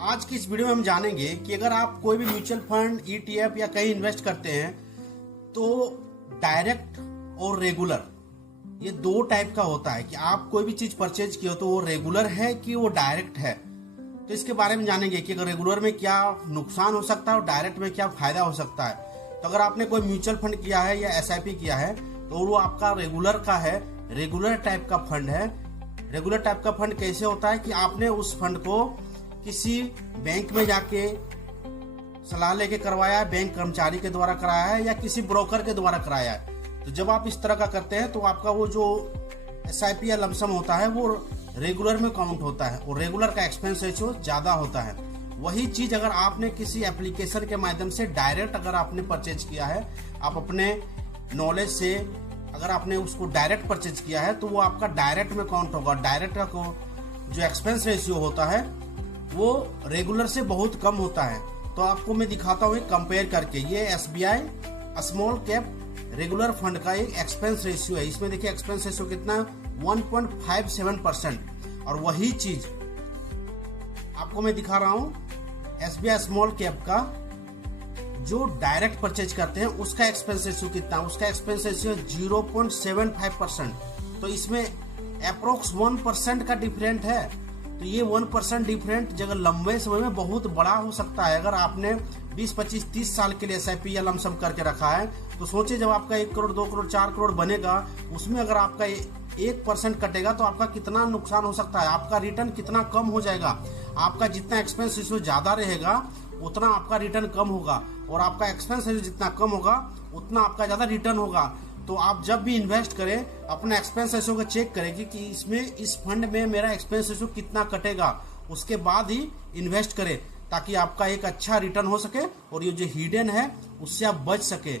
आज की इस वीडियो में हम जानेंगे कि अगर आप कोई भी म्यूचुअल फंड, ईटीएफ या कहीं इन्वेस्ट करते हैं तो डायरेक्ट और रेगुलर, ये दो टाइप का होता है कि आप कोई भी चीज परचेज किए हो तो वो रेगुलर है कि वो डायरेक्ट है। तो इसके बारे में जानेंगे कि अगर रेगुलर में क्या नुकसान हो सकता है और डायरेक्ट में क्या फायदा हो सकता है। तो अगर आपने कोई म्यूचुअल फंड किया है या एसआईपी किया है तो वो आपका रेगुलर का है, रेगुलर टाइप का फंड है। रेगुलर टाइप का फंड कैसे होता है कि आपने उस फंड को किसी बैंक में जाके सलाह लेके करवाया है, बैंक कर्मचारी के द्वारा कराया है या किसी ब्रोकर के द्वारा कराया है। तो जब आप इस तरह का करते हैं तो आपका वो जो एसआईपी या लमसम होता है वो रेगुलर में काउंट होता है और रेगुलर का एक्सपेंस रेशियो ज्यादा होता है। वही चीज अगर आपने किसी एप्लीकेशन के माध्यम से डायरेक्ट अगर आपने परचेज किया है, आप अपने नॉलेज से अगर आपने उसको डायरेक्ट परचेज किया है तो वो आपका डायरेक्ट में काउंट होगा। डायरेक्ट का जो एक्सपेंस रेशियो होता है वो रेगुलर से बहुत कम होता है। तो आपको मैं दिखाता हूँ कंपेयर करके। ये SBI small cap regular fund का एक एक्सपेंस रेशियो है। इसमें देखिए एक्सपेंस रेशियो कितना है, 1.57%। और वही चीज आपको मैं दिखा रहा हूँ एसबीआई स्मॉल कैप का जो डायरेक्ट परचेज करते हैं उसका एक्सपेंस रेशियो कितना है, उसका एक्सपेंस रेशियो 0.75%। तो इसमें अप्रोक्स 1% का डिफरेंट है। तो ये 1% डिफरेंट जगह लंबे समय में बहुत बड़ा हो सकता है। अगर आपने 20, 25, 30 साल के लिए एसआईपी या लमसम करके रखा है तो सोचिए जब आपका 1 करोड़, 2 करोड़, 4 करोड़ बनेगा, उसमें अगर आपका 1% कटेगा तो आपका कितना नुकसान हो सकता है, आपका रिटर्न कितना कम हो जाएगा। आपका जितना एक्सपेंस रेशियो ज्यादा रहेगा उतना आपका रिटर्न कम होगा और आपका एक्सपेंस रेशियो जितना कम होगा उतना आपका ज्यादा रिटर्न होगा। तो आप जब भी इन्वेस्ट करें अपना एक्सपेंस रेशियो को चेक करेंगे कि इसमें इस फंड में मेरा एक्सपेंस रेशियो कितना कटेगा, उसके बाद ही इन्वेस्ट करें ताकि आपका एक अच्छा रिटर्न हो सके और ये जो हिडन है उससे आप बच सके।